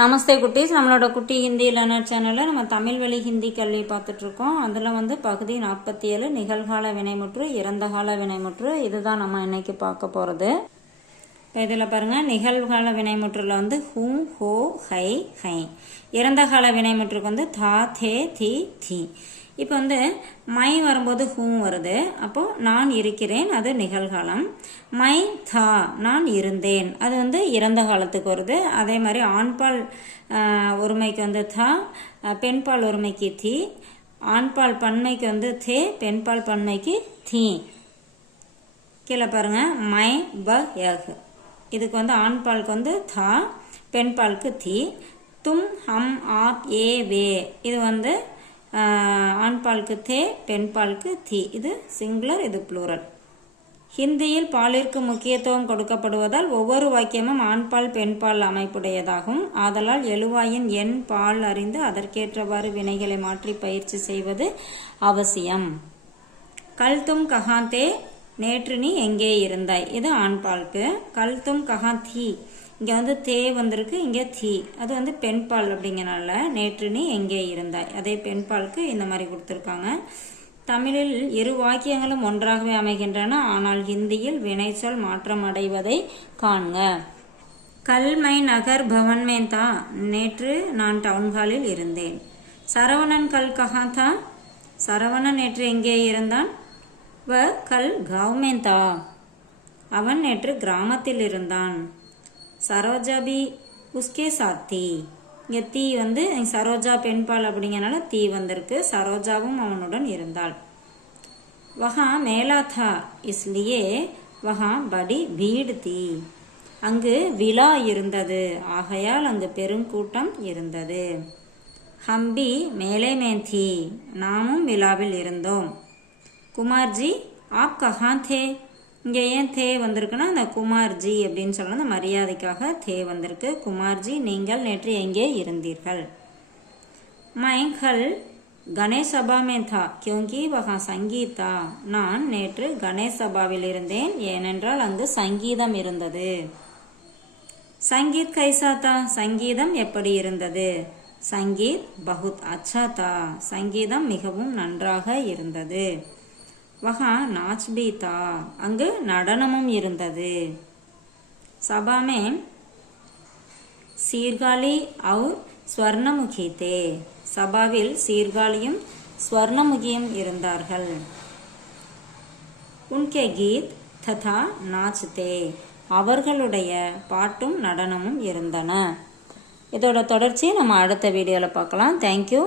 நமஸ்தே குட்டீஸ். நம்மளோட குட்டி ஹிந்தி லேர்னர் சேனலில் நம்ம தமிழ் வழி ஹிந்தி கல்வி பார்த்துட்ருக்கோம். அதில் பகுதி 47 நிகழ்கால வினைமுற்று இறந்த கால வினைமுற்று இதுதான் நம்ம இன்னைக்கு பார்க்க போகிறது. இப்போ இதில் பாருங்கள், நிகழ்கால வினைமுற்றில் ஹூ ஹோ ஹை ஹை. இறந்த கால வினைமுற்றுக்கு தா தே தி தி. இப்போ மை வரும்போது ஹூ வருது, அப்போது நான் இருக்கிறேன், அது நிகழ்காலம். மை தா நான் இருந்தேன், அது இறந்த காலத்துக்கு வருது. அதே மாதிரி ஆண்பால் ஒருமைக்கு தா, பெண்பால் ஒருமைக்கு தி, ஆண்பால் பன்மைக்கு தே, பெண்பால் பன்மைக்கு தி. கீழே பாருங்க, மை ப யக். இதுக்கு ஆண்பாலுக்கு தா, பெண்பாலுக்கு தி. தும் ஹம் ஆப் ஏ வே, இது ஆண்பாலுக்கு தே, பெண்பாலுக்கு தி. இது சிங்குலர், இது ப்ளூரல். ஹிந்தியில் பாலிற்கு முக்கியத்துவம் கொடுக்கப்படுவதால் ஒவ்வொரு வாக்கியமும் ஆண்பால் பெண்பால் அமைப்புடையதாகும். ஆதலால் எழுவாயின் எண் பால் அறிந்து அதற்கேற்றவாறு வினைகளை மாற்றி பயிற்சி செய்வது அவசியம். கல் தும் கஹாந்தே, நேற்று நீ எங்கே இருந்தாய், இது ஆண்பாலுக்கு. கல் தும் கஹா தி, இங்கே தே வந்திருக்கு, இங்கே தி, அது பெண்பால் அப்படிங்கிறனால நேற்று நீ எங்கே இருந்தாய், அதே பெண்பாலுக்கு இந்த மாதிரி கொடுத்துருக்காங்க. தமிழில் இரு வாக்கியங்களும் ஒன்றாகவே அமைகின்றன, ஆனால் ஹிந்தியில் வினைச்சொல் மாற்றம் அடைவதை காண்க. கல் மை நகர் பவன் மே தா, நேற்று நான் டவுன்ஹாலில் இருந்தேன். சரவணன் கல் கஹா தா, சரவணன் நேற்று எங்கே இருந்தான். வ கல் காவ் மே தா, அவன் நேற்று கிராமத்தில் இருந்தான். சரோஜா பி உஸ்கே சாத் தி, இங்கே தீ சரோஜா பெண்பால் அப்படிங்கிறனால தீ வந்திருக்கு, சரோஜாவும் அவனுடன் இருந்தாள். வஹா மேலா தா, இஸ்லியே வஹா படி பீடு தி, அங்கு விழா இருந்தது, ஆகையால் அங்கு பெருங்கூட்டம் இருந்தது. ஹம்பி மேலே மே தி, நாமும் விழாவில் இருந்தோம். குமார்ஜி ஆப் கஹா தே, இங்கே ஏன் தே வந்திருக்குன்னா அந்த குமார்ஜி அப்படின்னு சொல்லணும், அந்த மரியாதைக்காக தே வந்திருக்கு. குமார்ஜி நீங்கள் நேற்று எங்கே இருந்தீர்கள். மை கல் கணேஷ் சபா மே தா கியோங்கி வஹா சங்கீதா, நான் நேற்று கணேஷ் சபாவில் இருந்தேன், ஏனென்றால் அங்கு சங்கீதம் இருந்தது. சங்கீத் கைசா தா, சங்கீதம் எப்படி இருந்தது. சங்கீத் பகுத் அச்சா தா, சங்கீதம் மிகவும் நன்றாக இருந்தது. வஹா நாச் பி தா, அங்கு நடனமும் இருந்தது. சபாமே சீர்காழி அவு ஸ்வர்ணமுகி தே, சபாவில் சீர்காழியும் ஸ்வர்ணமுகியும் இருந்தார்கள். உன்கே கீத் ததா நாச் தே, அவர்களுடைய பாட்டும் நடனமும் இருந்தன. இதோட தொடர்ச்சியை நம்ம அடுத்த வீடியோவில் பார்க்கலாம். தேங்க்யூ.